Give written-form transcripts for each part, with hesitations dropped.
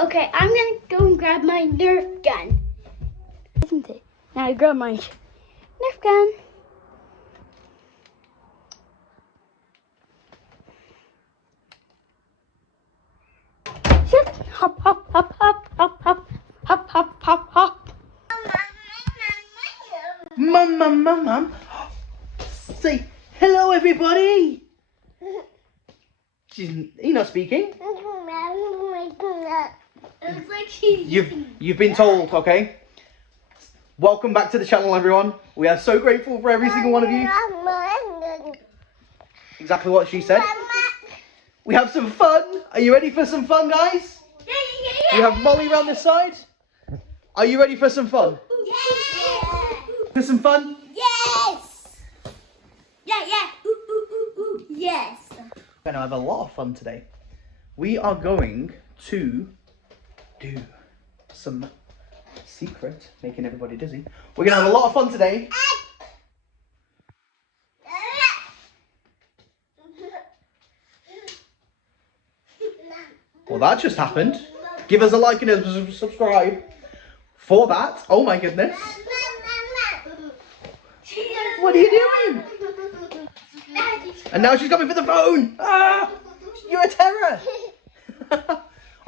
Okay, I'm gonna go and grab my Nerf gun. Isn't it? Now I grab my Nerf gun. Shit! Hop, hop, hop, hop, hop, hop, hop, hop, hop, hop. Mum. Say hello, everybody. He's not speaking. It looks like You've been told, okay? Welcome back to the channel, everyone. We are so grateful for every single one of you. Exactly what she said. We have some fun. Are you ready for some fun, guys? Yeah. We have Molly around this side. Are you ready for some fun? For some fun? Yes! Yeah. Yes. We're going to have a lot of fun today. We are going to do some secret, making everybody dizzy. We're going to have a lot of fun today. Well, that just happened. Give us a like and a subscribe for that. Oh my goodness. What are you doing? And now she's coming for the phone. Ah, you're a terror.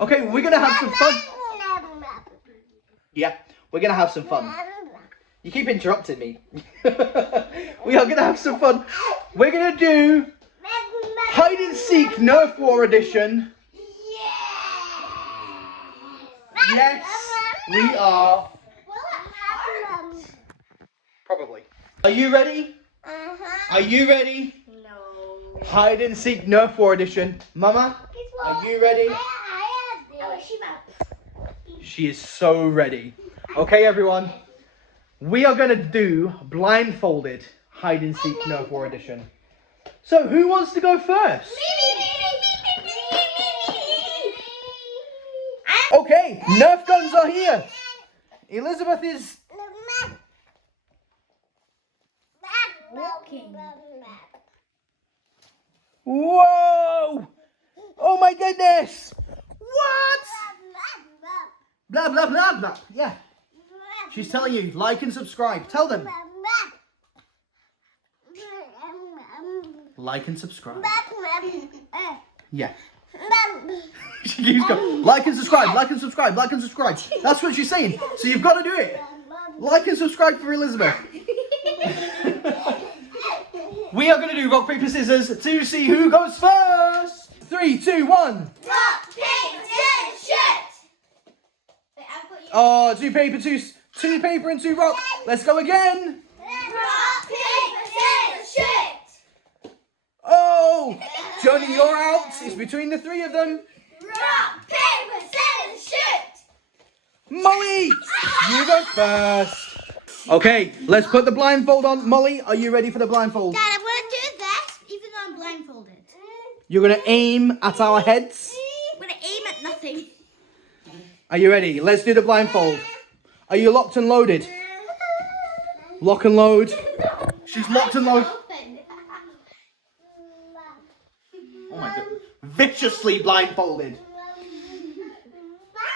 Okay, we're going to have some fun. Yeah, we're going to have some fun. You keep interrupting me. We are going to have some fun. We're going to do Hide and Seek Nerf War Edition. Yes, we are. Probably. Are you ready? Are you ready? No. Hide and Seek Nerf War Edition. Mama, are you ready? She is so ready. Okay, everyone. We are going to do blindfolded Hide and Seek Nerf War Edition. So, who wants to go first? Okay, Nerf guns are here. Elizabeth is walking. Whoa! Oh my goodness! What? Blah blah blah blah. Yeah. She's telling you, like and subscribe. Tell them. Like and subscribe. Yeah. She keeps going, like and subscribe, like and subscribe, like and subscribe. That's what she's saying. So you've got to do it. Like and subscribe for Elizabeth. We are going to do rock, paper, scissors to see who goes first. 3, 2, 1. Rock, paper, scissors, shoot! Oh, 2 paper, 2 paper and 2 rock. Let's go again. Rock, paper, scissors, shoot! Oh, Johnny, you're out. It's between the 3 of them. Rock, paper, scissors, shoot! Molly, you go first. Okay, let's put the blindfold on. Molly, are you ready for the blindfold? Dad, I'm going to do this even though I'm blindfolded. You're going to aim at our heads. I'm going to aim at nothing. Are you ready? Let's do the blindfold. Are you locked and loaded? Lock and load. She's locked and loaded. Oh my god. Viciously blindfolded.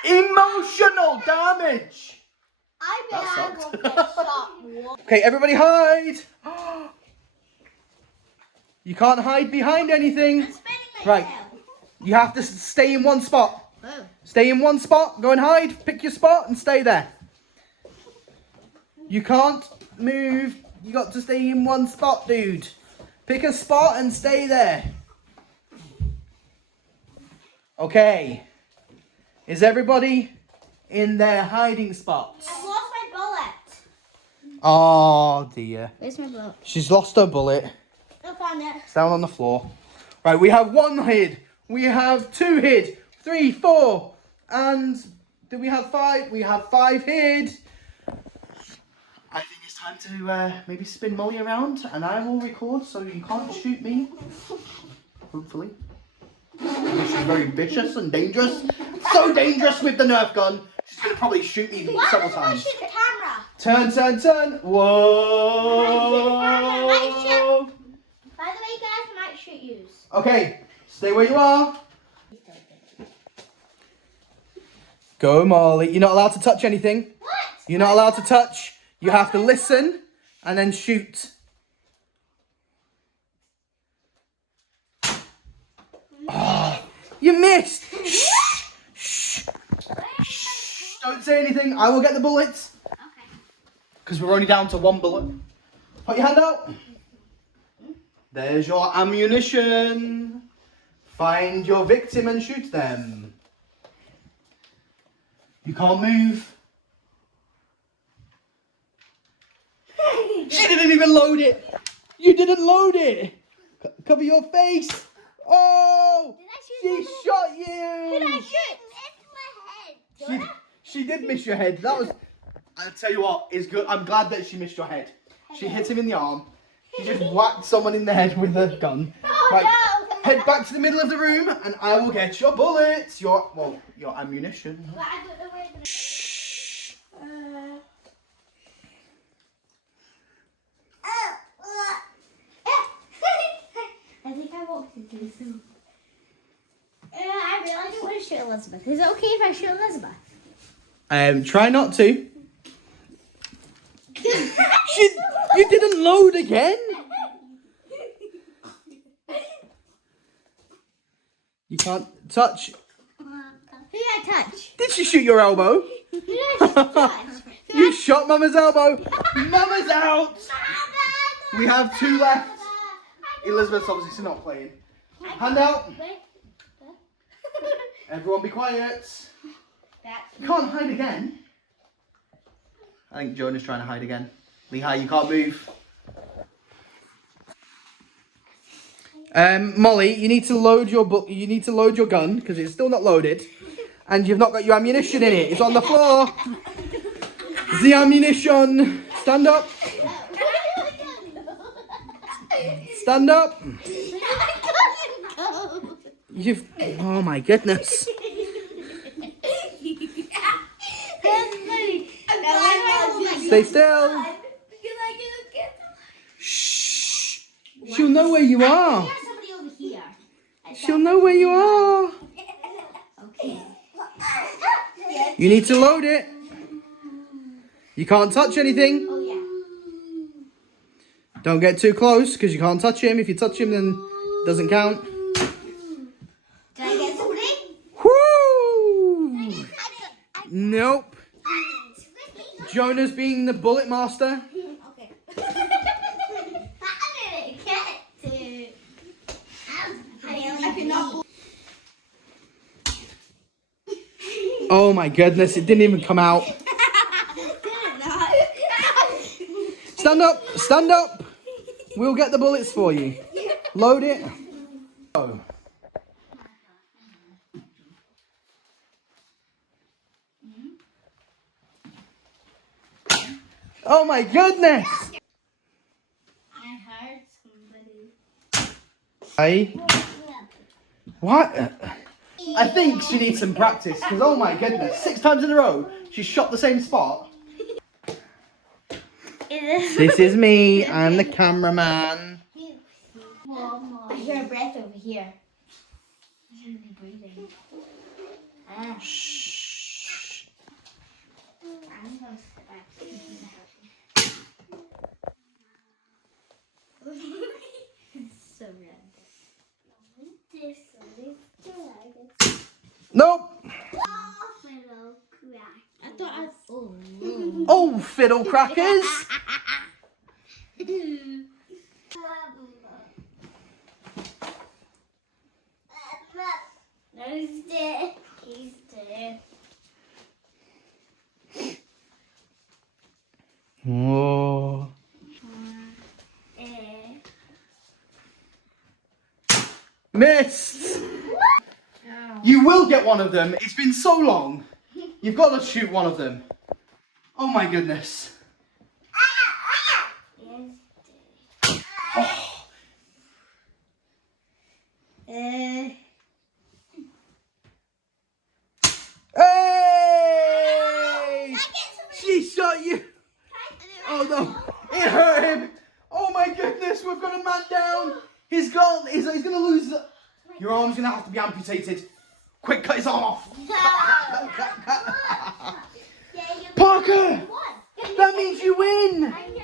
Emotional damage. That sucked. Okay, everybody hide. You can't hide behind anything. Right. You have to stay in one spot. Stay in one spot. Go and hide. Pick your spot and stay there. You can't move. You got to stay in one spot, dude. Pick a spot and stay there. Okay. Is everybody in their hiding spots? I've lost my bullet. Oh dear. Where's my bullet? She's lost her bullet. I found it. It's down on the floor. Right, we have 1 hid. We have 2 hid. 3, 4. And do we have 5? We have 5 hid. I think it's time to maybe spin Molly around and I will record so you can't shoot me. Hopefully. She's very vicious and dangerous. So dangerous with the Nerf gun. She's going to probably shoot me several times. Shoot the camera. Turn. Whoa. By the way, guys, I might shoot you. Okay, stay where you are. Go, Molly. You're not allowed to touch anything. What? You're not allowed to touch. You have to listen and then shoot. Oh, you missed. Shh. Shh. Shh. Don't say anything. I will get the bullets. Okay. Because we're only down to one bullet. Put your hand out. There's your ammunition. Find your victim and shoot them. You can't move. She didn't even load it. You didn't load it. Cover your face. Oh, she shot you. Did I shoot? My head. She did miss your head. That was, I'll tell you what, is good. I'm glad that she missed your head. She hit him in the arm. She just whacked someone in the head with a gun. Oh, right, no. head back to the middle of the room and I will get your bullets. Your ammunition. But I don't know where the... Shh. I think I walked into this room. I really don't want to shoot Elizabeth. Is it okay if I shoot Elizabeth? Try not to. You didn't load again. You can't touch. Who did I touch? Did she shoot your elbow? Who did I touch? You shot Mama's elbow. Mama's out. We have 2 left. Elizabeth's obviously not playing. Hand out. Everyone be quiet. You can't hide again. I think Jonah's trying to hide again. Lehigh, you can't move. Molly, you need to load your gun because it's still not loaded, and you've not got your ammunition in it. It's on the floor. The ammunition. Stand up. Stand up. You've. Oh my goodness. Stay still. Shh. She'll know where you are. She'll know where you are. Okay. You need to load it. You can't touch anything. Oh yeah. Don't get too close because you can't touch him. If you touch him, then it doesn't count. Did I get something? Woo! Nope. Jonah's being the bullet master. Okay. I didn't get to. I cannot. Oh my goodness, it didn't even come out. Stand up, stand up. We'll get the bullets for you. Load it. Oh. Oh my goodness. I heard somebody. Hey. What? I think she needs some practice because oh my goodness, 6 times in a row she's shot the same spot. This is me. I'm the cameraman. I hear a breath over here. I hear me breathing. Shh. I'm going to sit back. It's so random. Nope. I thought I. Oh, fiddle crackers. No, he's dead. He's dead. Oh. Missed. You will get one of them. It's been so long. You've got to shoot one of them. Oh my goodness. Oh. Hey! She shot you. Oh no, it hurt him. Oh my goodness, we've got a man down. He's gonna lose. Your arm's gonna have to be amputated. Quick, cut his arm off. Cut. Parker! What? That means you win! I know.